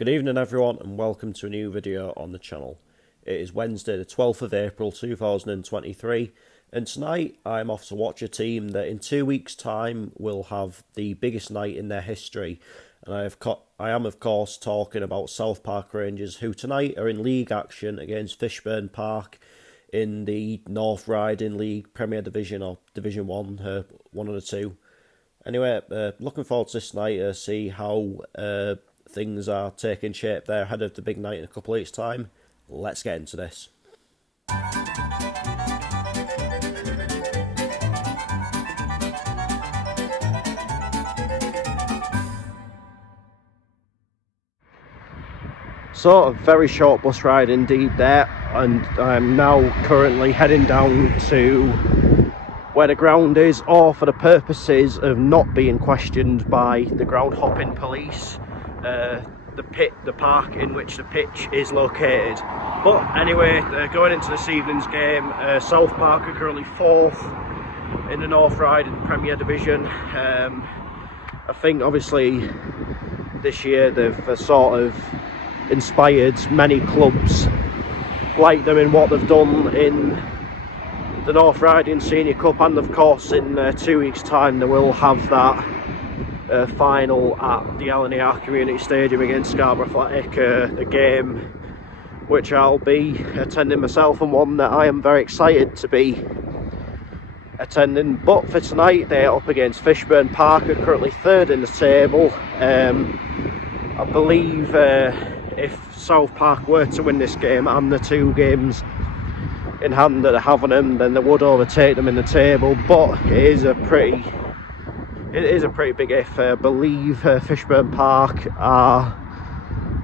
Good evening everyone and welcome to a new video on the channel. It is Wednesday the 12th of April 2023 and tonight I'm off to watch a team that in 2 weeks time will have the biggest night in their history, and I am of course talking about South Park Rangers, who tonight are in league action against Fishburn Park in the North Riding League Premier Division or Division 1, one of the two. Anyway, looking forward to this night to see how things are taking shape there ahead of the big night in a couple of weeks' time. Let's get into this. So, a very short bus ride indeed there, and I'm now currently heading down to where the ground is, or for the purposes of not being questioned by the ground hopping police, the park in which the pitch is located. But anyway, going into this evening's game, South Park are currently 4th in the North Riding Premier Division. I think obviously this year they've sort of inspired many clubs like them in what they've done in the North Riding Senior Cup, and of course in 2 weeks time they will have that final at the LNER Community Stadium against Scarborough Athletic, a game which I'll be attending myself and one that I am very excited to be attending. But for tonight they're up against Fishburn Park, are currently 3rd in the table. I believe if South Park were to win this game and the 2 games in hand that they have on them, then they would overtake them in the table. But it is a pretty big if. I believe Fishburn Park are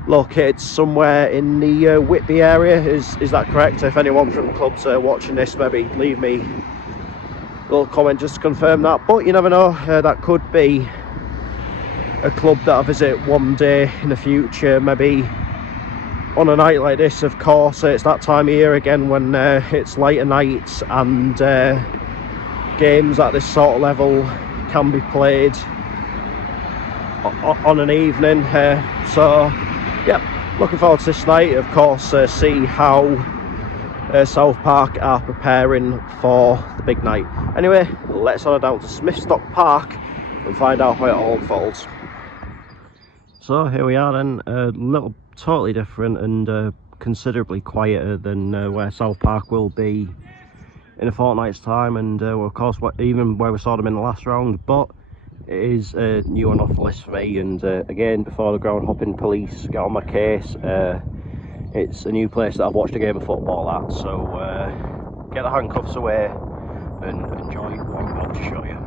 located somewhere in the Whitby area. Is that correct? If anyone from the clubs watching this, maybe leave me a little comment just to confirm that. But you never know, that could be a club that I visit one day in the future, maybe on a night like this. Of course, it's that time of year again when it's later nights and games at this sort of level can be played on an evening. So yeah, looking forward to this night. Of course, see how South Park are preparing for the big night. Anyway, let's head down to Smithstock Park and find out how it all unfolds. So here we are then, a little totally different and considerably quieter than where South Park will be in a fortnight's time, and of course even where we saw them in the last round. But it is new and off the list for me, and again, before the ground hopping police get on my case, it's a new place that I've watched a game of football at, so get the handcuffs away and enjoy what I'm about to show you.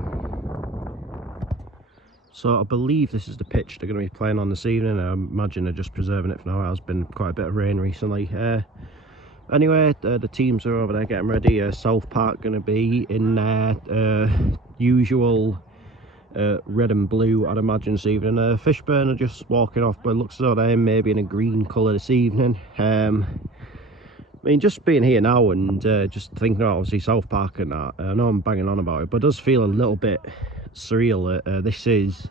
So I believe this is the pitch they're going to be playing on this evening. I imagine they're just preserving it for now. It has been quite a bit of rain recently. Anyway, the teams are over there getting ready. South Park going to be in their usual red and blue, I'd imagine, this evening. Fishburn are just walking off, but it looks as though they're maybe in a green colour this evening. I mean, just being here now and just thinking about obviously South Park and that, I know I'm banging on about it, but it does feel a little bit surreal. This is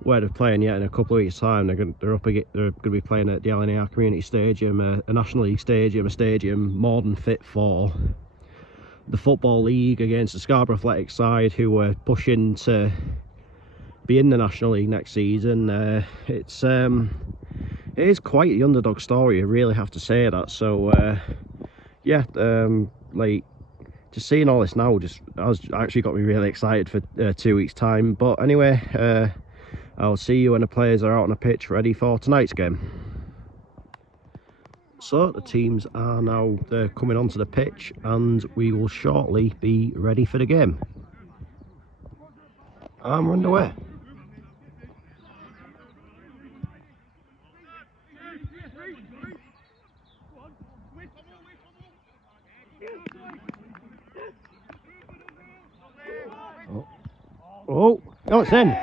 where they're playing yet in a couple of weeks' time. They're going to be playing at the LNER Community Stadium, a National League stadium, a stadium more than fit for the Football League, against the Scarborough Athletic side, who are pushing to be in the National League next season. It is quite the underdog story, I really have to say that. So yeah, like, just seeing all this now has actually got me really excited for 2 weeks' time. But anyway, I'll see you when the players are out on the pitch ready for tonight's game. So the teams are now coming onto the pitch, and we will shortly be ready for the game. I'm underway. Oh, it's in.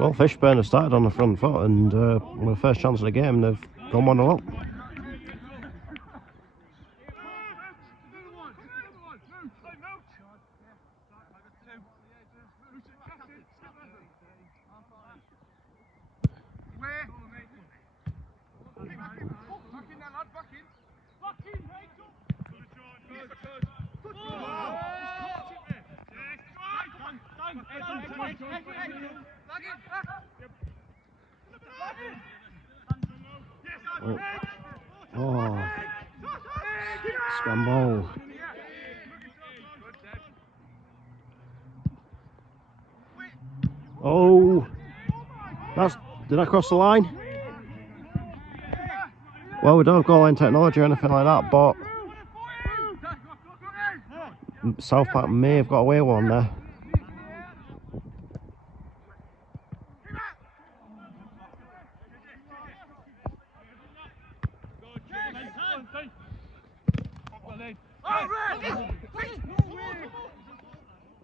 Well, Fishburn have started on the front foot, and on the first chance of the game, they've gone 1-0 up. Oh, oh. Scramble. Oh, did that cross the line? Well, we don't have goal line technology or anything like that, but South Park may have got away with one there.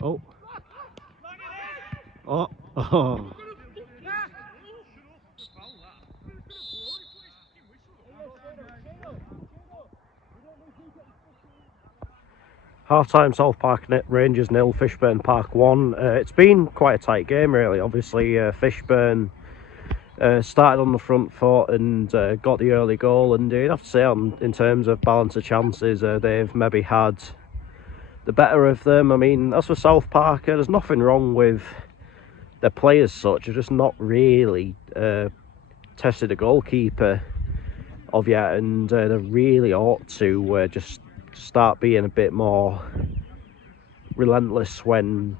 Oh. Oh. Oh. Half-time, South Park Rangers 0, Fishburn Park 1. It's been quite a tight game, really. Obviously, Fishburn started on the front foot and got the early goal. And you'd have to say, in terms of balance of chances, they've maybe had the better of them. I mean, as for South Park, there's nothing wrong with their play as such. They're just not really tested a goalkeeper of yet, and they really ought to just start being a bit more relentless when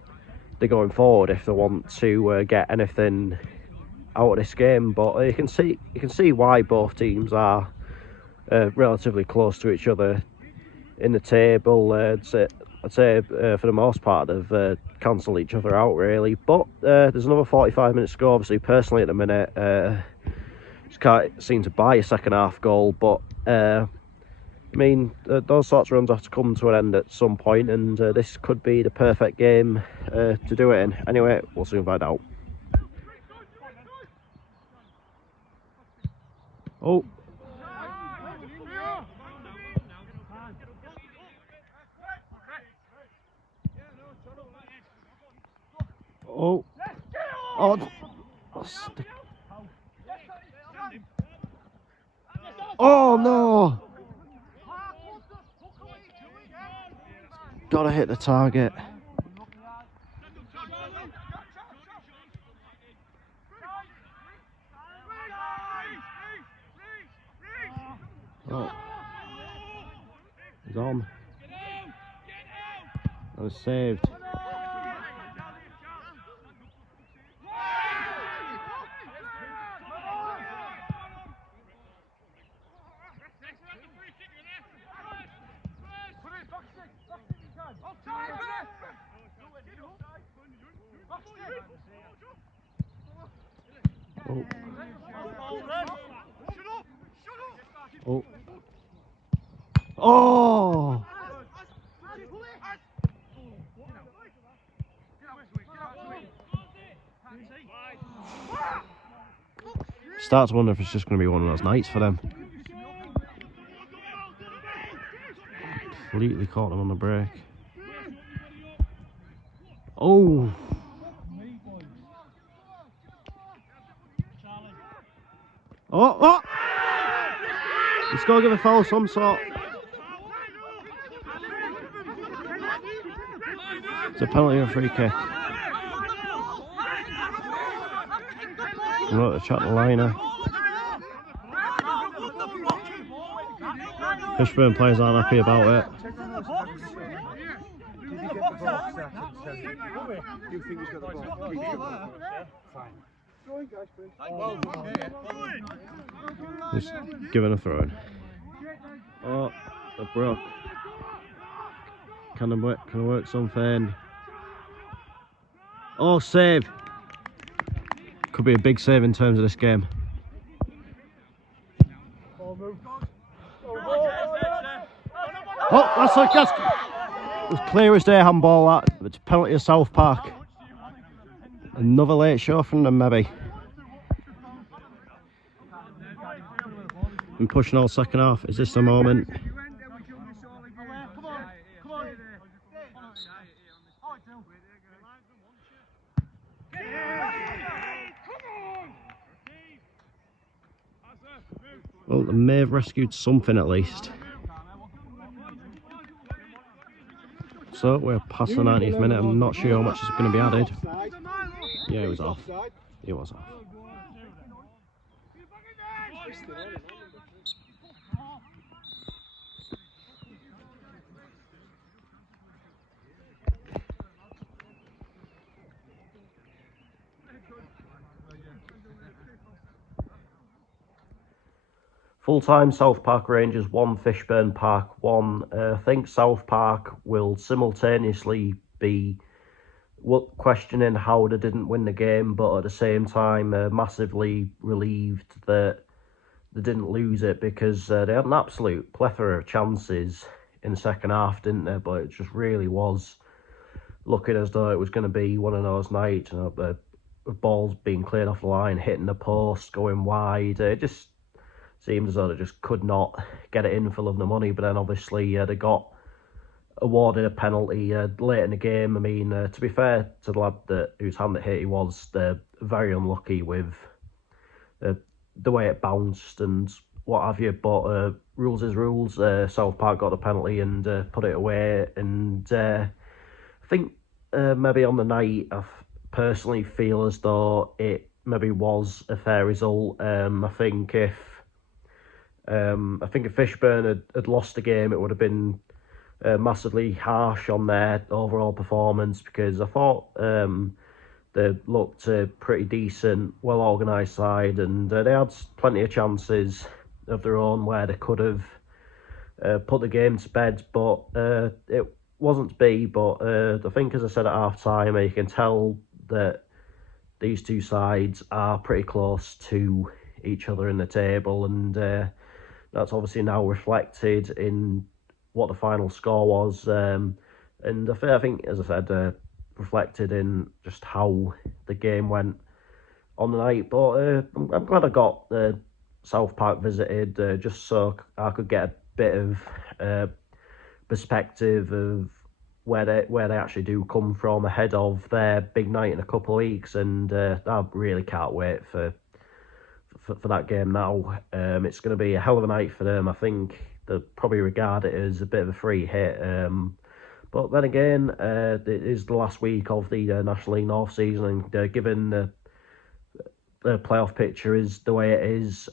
they're going forward if they want to get anything out of this game. But you can see why both teams are relatively close to each other in the table. I'd say for the most part they've cancelled each other out, really. But there's another 45 minutes to go. Obviously, personally at the minute, just can't seem to buy a second half goal, but I mean, those sorts of runs have to come to an end at some point, and this could be the perfect game to do it in. Anyway, we'll soon find out. Oh. Oh. Oh. Oh no. Gotta hit the target. Oh. He's on. That was saved. Oh. Oh. Oh. Start to wonder if it's just going to be one of those nights for them. Completely caught them on the break. Oh. Oh, oh! He's got to give a foul of some sort. It's a penalty or a free kick. Not to chat the liner. Fishburn players aren't happy about it. Just giving a throw in. Oh, that broke. Can I work something? Oh, save! Could be a big save in terms of this game. Oh, that's it was clear as day handball. That it's a penalty of South Park. Another late show from them, maybe. Been pushing all second half. Is this the moment? Well, they may have rescued something at least. So we're past the 90th minute. I'm not sure how much is going to be added. Yeah, it was off. He was. Full-time South Park Rangers 1, Fishburn Park 1. I think South Park will simultaneously be questioning how they didn't win the game, but at the same time massively relieved that they didn't lose it, because they had an absolute plethora of chances in the second half, didn't they? But it just really was looking as though it was going to be one of those nights, you know, the balls being cleared off the line, hitting the post, going wide. It just seemed as though they just could not get it in for love nor money. But then obviously they got awarded a penalty late in the game. I mean, to be fair to the lad whose hand it hit, he was very unlucky with the way it bounced and what have you. But rules is rules. South Park got a penalty and put it away. And I think maybe on the night, I personally feel as though it maybe was a fair result. I think if Fishburn had lost the game, it would have been massively harsh on their overall performance, because I thought they looked a pretty decent, well-organised side, and they had plenty of chances of their own where they could have put the game to bed, but it wasn't to be. But I think, as I said at half-time, you can tell that these two sides are pretty close to each other in the table, and that's obviously now reflected in what the final score was, and I think, as I said, reflected in just how the game went on the night. But I'm glad I got South Park visited, just so I could get a bit of perspective of where they actually do come from ahead of their big night in a couple of weeks, and I really can't wait for that game now. It's going to be a hell of a night for them. I think they'll probably regard it as a bit of a free hit. But then again, it is the last week of the National League North season, and given the playoff picture is the way it is,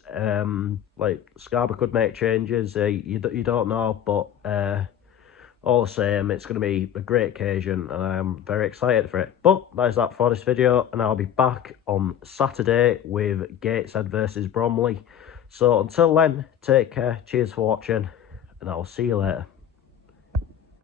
like Scarborough could make changes. You don't know, but all the same, it's going to be a great occasion, and I'm very excited for it. But that is that for this video, and I'll be back on Saturday with Gateshead versus Bromley. So until then, take care, cheers for watching, and I'll see you later.